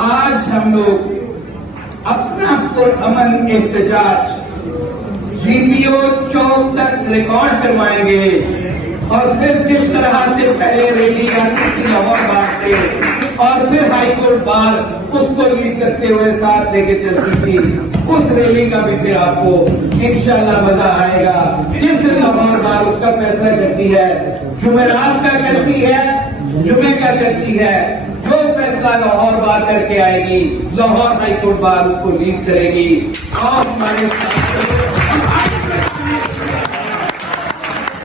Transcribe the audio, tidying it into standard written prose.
आज हम लोग अपना पुरअमन एहतजाज जीपीओ चौक तक रिकॉर्ड करवाएंगे और फिर जिस तरह से पहले रैली आती थी लाहौर बाग से और फिर हाईकोर्ट बार उसको लीड करते हुए साथ लेके चलती थी, उस रैली का भी फिर आपको इंशाल्लाह मजा आएगा। जिस लाहौर बार उसका फैसला करती है, जुमेरात का करती है, जुमे का करती है, जो फैसला लाहौर बार करके आएगी, लाहौर हाईकोर्ट बार उसको लीड करेगी। और हमारे